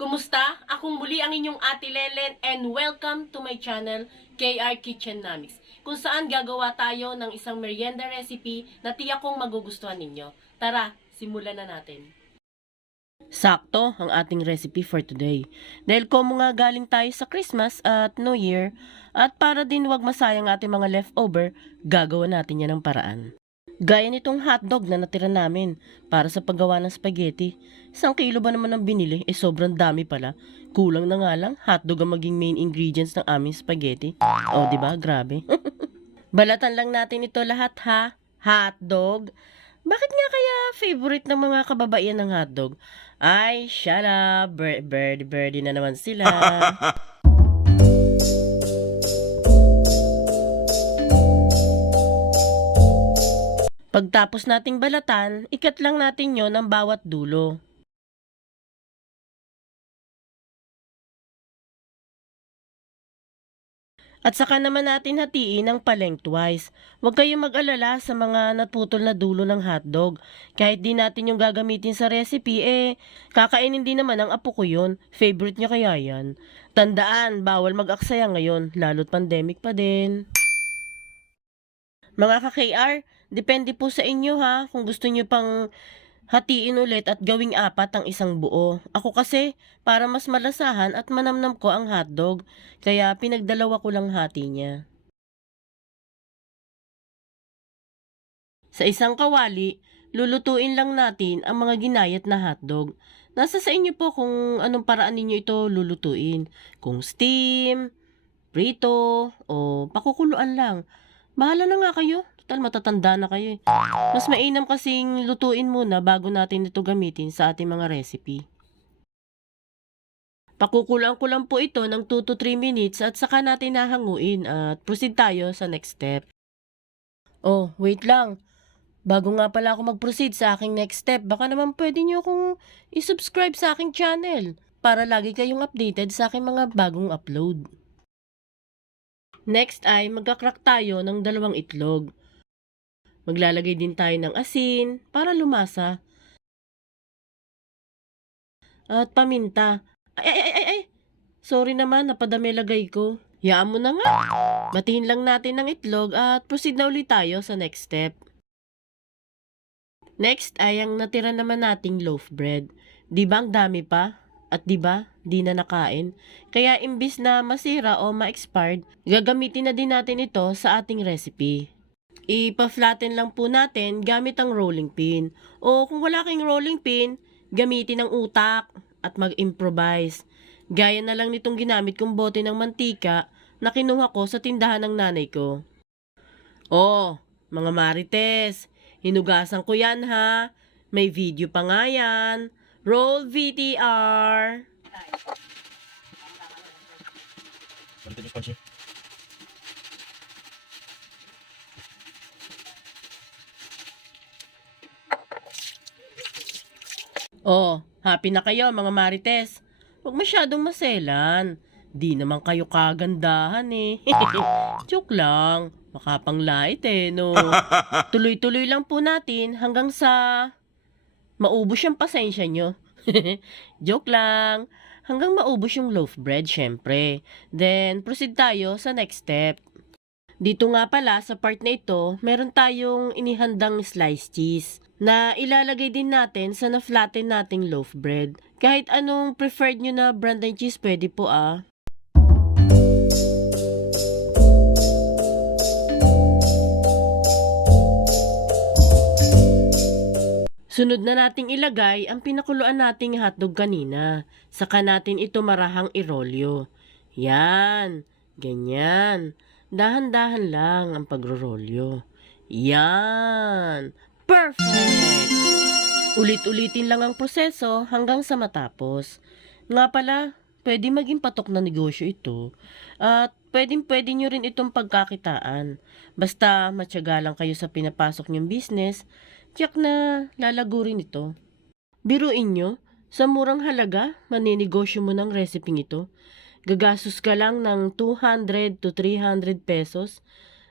Kumusta? Akong muli ang inyong Ate Lelen and welcome to my channel, KR Kitchen Namics, kung saan gagawa tayo ng isang merienda recipe na tiyak kong magugustuhan ninyo. Tara, simulan na natin. Sakto ang ating recipe for today. Dahil komo nga galing tayo sa Christmas at New Year, at para din wag masayang ating mga leftover, gagawa natin yan ng paraan. Gaya nitong hotdog na natira namin para sa paggawa ng spaghetti. Isang kilo ba naman ang binili? Eh sobrang dami pala. Kulang na nga lang, hotdog ang maging main ingredients ng aming spaghetti. Oh, di ba? Grabe. Balatan lang natin ito lahat ha. Hotdog. Bakit nga kaya favorite ng mga kababaihan ng hotdog? Ay, shut up. Bir- birdie birdie na naman sila. Pagtapos nating balatan, ikat lang natin yon ng bawat dulo. At saka naman natin hatiin ng palengthwise. Huwag kayong mag-alala sa mga naputol na dulo ng hotdog. Kahit di natin yung gagamitin sa recipe, eh, kakainin din naman ang apo ko yun. Favorite niya kaya yan. Tandaan, bawal mag-aksaya ngayon, lalo't pandemic pa din. Mga ka-KR, depende po sa inyo ha, kung gusto nyo pang hatiin ulit at gawing apat ang isang buo. Ako kasi, para mas malasahan at manamnam ko ang hotdog, kaya pinagdalawa ko lang hati niya. Sa isang kawali, lulutuin lang natin ang mga ginayat na hotdog. Nasa sa inyo po kung anong paraan ninyo ito lulutuin. Kung steam, prito, o pakukuluan lang. Bahala na nga kayo. Total, matatanda na kayo eh. Mas mainam kasing lutuin muna bago natin ito gamitin sa ating mga recipe. Pakukulang ko lang po ito ng 2 to 3 minutes at saka natin nahanguin at proceed tayo sa next step. Oh, wait lang. Bago nga pala ako mag-proceed sa aking next step, baka naman pwede niyo akong isubscribe sa aking channel para lagi kayong updated sa aking mga bagong upload. Next ay magkakrak tayo ng dalawang itlog. Maglalagay din tayo ng asin para lumasa. At paminta. Ay, ay, ay, ay, ay! Sorry naman, napadami lagay ko. Yaan mo na nga. Batiin lang natin ng itlog at proceed na ulit tayo sa next step. Next ay ang natira naman nating loaf bread. Di ba ang dami pa? At di ba, di na nakain? Kaya imbis na masira o ma-expired, gagamitin na din natin ito sa ating recipe. Ipa-flatten lang po natin gamit ang rolling pin. O kung wala kayong rolling pin, gamitin ang utak at mag-improvise. Gaya na lang nitong ginamit kong bote ng mantika na kinuha ko sa tindahan ng nanay ko. Oh, mga marites, hinugasan ko yan ha. May video pa nga yan. Roll VTR. Balikan Oh, happy na kayo mga marites. Huwag masyadong maselan. Di naman kayo kagandahan eh. Joke lang. Makapanglait eh, no? Tuloy-tuloy lang po natin hanggang sa maubos yung pasensya nyo. Joke lang. Hanggang maubos yung loaf bread, syempre. Then, proceed tayo sa next step. Dito nga pala, sa part na ito, meron tayong inihandang sliced cheese na ilalagay din natin sa na-flatten nating loaf bread. Kahit anong preferred nyo na brand ng cheese, pwede po ah. Sunod na nating ilagay ang pinakuluan nating hotdog kanina. Saka natin ito marahang irolyo. Yan. Ganyan. Dahan-dahan lang ang pagrorolyo. Yan. Perfect! Ulit-ulitin lang ang proseso hanggang sa matapos. Nga pala, pwede maging patok na negosyo ito. At pwedeng pwede nyo rin itong pagkakitaan. Basta matyaga lang kayo sa pinapasok nyong business, tiyak na lalago rin ito. Biruin nyo, sa murang halaga, maninegosyo mo ng recipe ito. Gagastos ka lang ng 200 to 300 pesos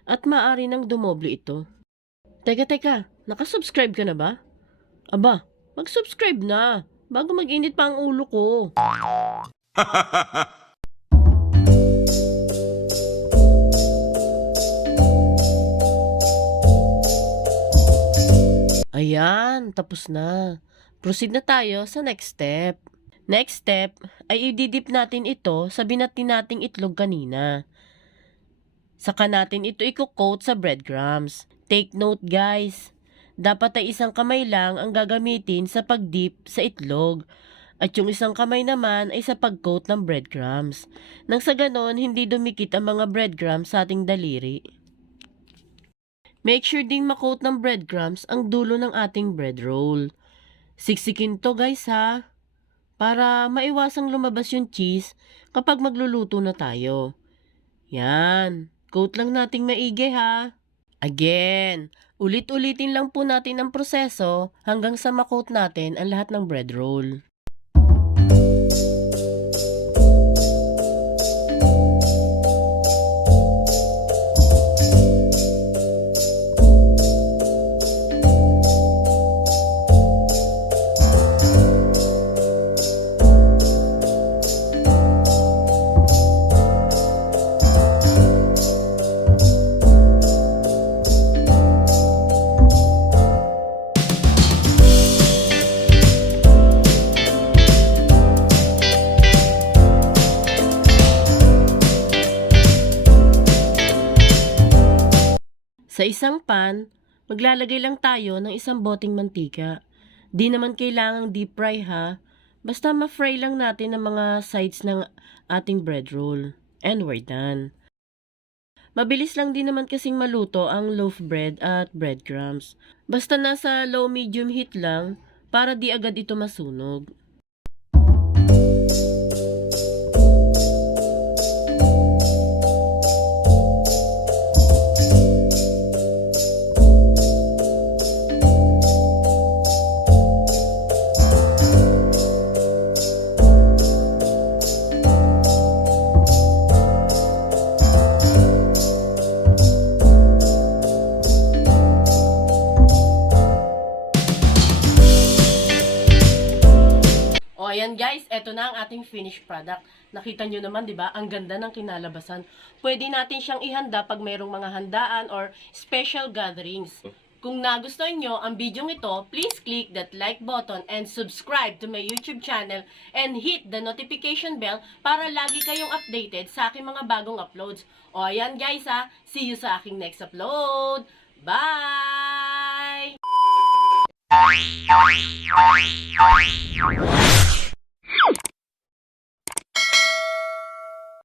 at maaari nang dumoble ito. Teka, teka, nakasubscribe ka na ba? Aba, mag-subscribe na. bago mag-init pa ang ulo ko. Ayan, tapos na. Proceed na tayo sa next step. Next step ay ididip natin ito sa binatin nating itlog kanina. Saka natin ito i-coat sa breadcrumbs. Take note guys, dapat ay isang kamay lang ang gagamitin sa pagdip sa itlog. At yung isang kamay naman ay sa pag-coat ng breadcrumbs. Nang sa ganon, hindi dumikit ang mga breadcrumbs sa ating daliri. Make sure ding makoat ng breadcrumbs ang dulo ng ating bread roll. Siksikin to guys ha, para maiwasang lumabas yung cheese kapag magluluto na tayo. Yan, coat lang nating maigi ha. Again, ulit-ulitin lang po natin ang proseso hanggang sa makoat natin ang lahat ng bread roll. Sa isang pan, maglalagay lang tayo ng isang boteng mantika. Di naman kailangang deep fry ha. Basta ma-fry lang natin ang mga sides ng ating bread roll. And we're done. Mabilis lang din naman kasing maluto ang loaf bread at breadcrumbs. Basta nasa low-medium heat lang para di agad ito masunog. Ating finished product. Nakita nyo naman, di ba? Ang ganda ng kinalabasan. Pwede natin siyang ihanda pag mayroong mga handaan or special gatherings. Kung nagustuhan nyo ang video ito, please click that like button and subscribe to my YouTube channel and hit the notification bell para lagi kayong updated sa aking mga bagong uploads. O ayan guys ha, see you sa aking next upload. Bye!